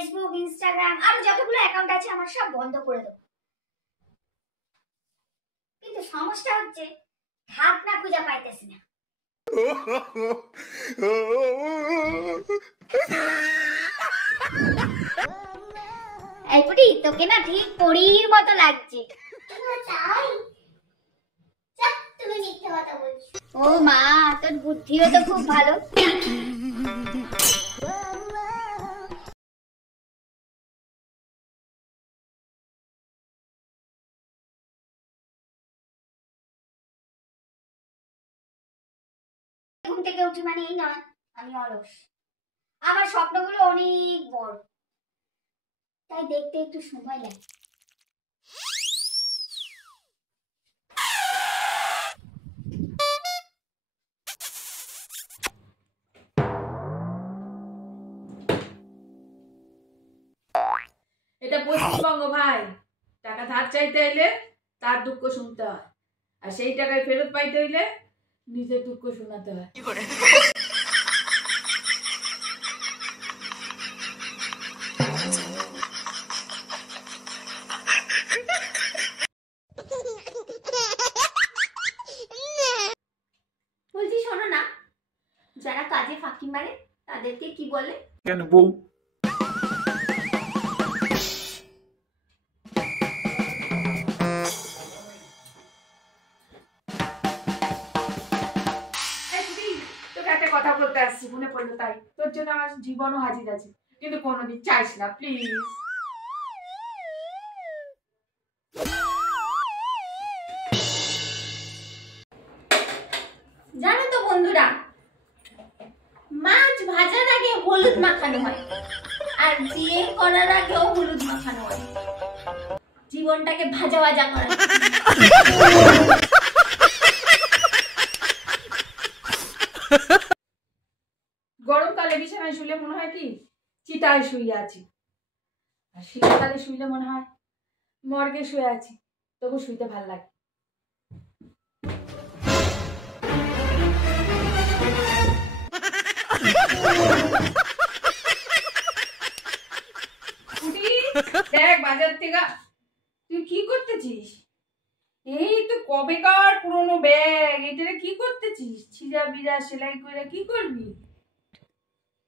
Facebook, Instagram আর যতগুলো account আছে আমার সব বন্ধ করে দেবো। কিন্তু সমস্যা হচ্ছে ঢাকনা খুঁজে পাইতেছি না। এই পুটি, তোকে না ঠিক পরীর মতো লাগছে। ও মা, তোর বুদ্ধিও তো খুব ভালো। ঘুম থেকে উঠি মানে এই নয় আমি অলস। আমার স্বপ্নগুলো অনেক বড়, তাই দেখতে একটু সময় লাগে। এটা পশ্চিমবঙ্গ ভাই। টাকা ধার চাইতে এলে তার দুঃখ শুনতে হয়, আর সেই টাকায় ফেরত পাইতে হইলে নিজের দুঃখ শোনাতে হয়। বলছি শোনো না, যারা কাজে ফাঁকি মারে তাদেরকে কি বলে? কেন বউ? তোকে একটা কথা বলতে আসছি, মনে পড়লো তাই। তোর জন্য আমার জীবনও হাজির আছে, কিন্তু কোনোদিন চাইস না প্লিজ। জানো তো বন্ধুরা, মাছ ভাজার আগে হলুদ মাখানো হয়, আর বিয়ে করার আগেও হলুদ মাখানো হয়, জীবনটাকে ভাজা ভাজা করা। গরমকালে বিছানায় শুলে মনে হয় কি চিতায় শুয়ে আছি, আর শীতকালে শুইলে মনে হয় মর্গে শুয়ে আছি, তবু শুইতে ভাল লাগে। দেখ বাজার থেকে তুই কি করতেছিস? এই তো কবেকার পুরনো ব্যাগ, এটা কি করতেছিস? ছিঁড়া বিড়া সেলাই করে কি করবি?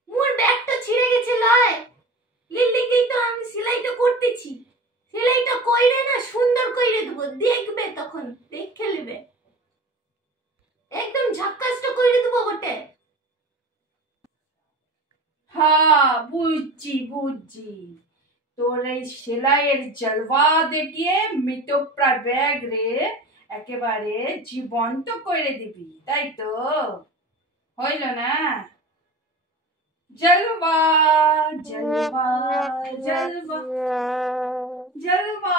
মোর ব্যাগটা ছিঁড়ে গেছে লয়, লিলিকেই তো আমি সেলাইটা করতেছি। সেলাইটা কইরে না সুন্দর কইরে দেব, দেখবে তখন দেখে নেবে, একদম ঝাক্কাসটা কইরে দেব বটে। হ্যাঁ বুঝছি বুঝছি, তোর এই সেলাইয়ের জলওয়া দেখিয়ে মিতপ্রা ব্যাগ রে একেবারে জীবন্ত করে দিবি, তাই তো? হইল না? জলওয়া জলওয়া জলওয়া জলওয়া।